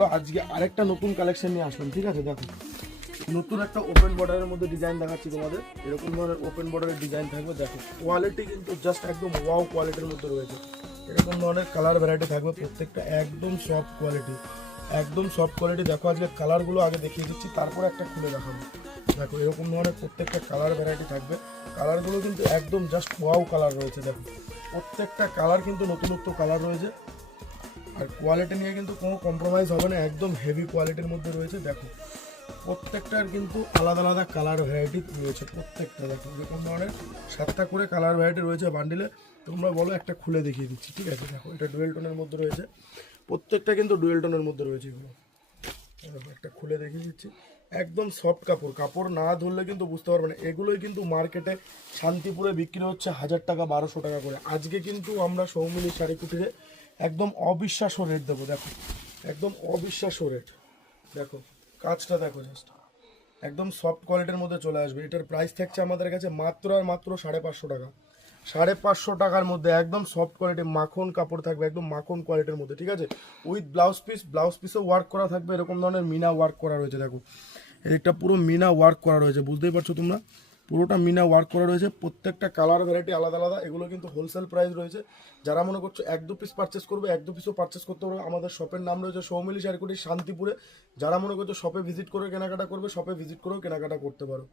তো আজকে আরেকটা নতুন কালেকশন নিয়ে আসলাম, ঠিক আছে। দেখো নতুন একটা ওপেন বর্ডারের মধ্যে ডিজাইন দেখাচ্ছি তোমাদের। এরকম ধরনের ওপেন বর্ডারের ডিজাইন থাকবে। দেখো কোয়ালিটি কিন্তু জাস্ট একদম ওয়াও কোয়ালিটির মধ্যে রয়েছে। এরকম ধরনের কালার ভ্যারাইটি থাকবে, প্রত্যেকটা একদম সফট কোয়ালিটি, একদম সফট কোয়ালিটি। দেখো আজকে কালারগুলো আগে দেখিয়ে দিচ্ছি, তারপরে একটা খুলে দেখাবো। দেখো এরকম ধরনের প্রত্যেকটা কালার ভ্যারাইটি থাকবে। কালারগুলো কিন্তু একদম জাস্ট ওয়াও কালার রয়েছে। দেখো প্রত্যেকটা কালার কিন্তু নতুনত্ব কালার রয়েছে, আর কোয়ালিটি নিয়ে কিন্তু কোনো কম্প্রোমাইজ হবে না, একদম হেভি কোয়ালিটির মধ্যে রয়েছে। দেখো প্রত্যেকটার কিন্তু আলাদা আলাদা কালার ভ্যারাইটি রয়েছে। প্রত্যেকটা দেখো এরকম ধরনের 7টা করে কালার ভ্যারাইটি রয়েছে বান্ডিলে। তোমরা বলো, একটা খুলে দেখিয়ে দিচ্ছি, ঠিক আছে। দেখো এটা ডুয়েল টোনের মধ্যে রয়েছে, প্রত্যেকটা কিন্তু ডুয়েল টোনের মধ্যে রয়েছে এগুলো। দেখো একটা খুলে দেখিয়ে দিচ্ছি, একদম সফট কাপড়, কাপড় না ধরলে কিন্তু বুঝতে পারবে না। এগুলোই কিন্তু মার্কেটে শান্তিপুরে বিক্রি হচ্ছে 1000 টাকা 1200 টাকা করে। আজকে কিন্তু আমরা সৌমিলি শাড়ি কুটিরে একদম অবিশ্বাস্য রেট দেবো। দেখো একদম অবিশ্বাস্য রেট। দেখো কাজটা দেখো, জাস্ট একদম সফট কোয়ালিটির মধ্যে চলে আসবে। এটার প্রাইস থাকছে আমাদের কাছে মাত্র আর মাত্র 550 টাকা। 550 টাকার মধ্যে একদম সফট কোয়ালিটি মাখন কাপড় থাকবে, একদম মাখন কোয়ালিটির মধ্যে, ঠিক আছে। উইথ ব্লাউজ পিস, ব্লাউজ পিসও ওয়ার্ক করা থাকবে। এরকম ধরনের মিনা ওয়ার্ক করা রয়েছে। দেখো এটা পুরো মিনা ওয়ার্ক করা রয়েছে, বুঝতেই পারছো তোমরা, পুরোটা মিনা ওয়ার্ক করা রয়েছে। প্রত্যেকটা কালার ভ্যারাইটি আলাদা আলাদা। এগুলো কিন্তু হোলসেল প্রাইস রয়েছে। যারা মনে করছো 1-2 পিস পারচেস করবে, 1-2 পিসও পারচেস করতে পারবে। আমাদের শপের নাম রয়েছে সৌমিলি শাড়িকুটি শান্তিপুরে। যারা মনে করছো শপে ভিজিট করে কেনাকাটা করবে, শপে ভিজিট করেও কেনাকাটা করতে পারো।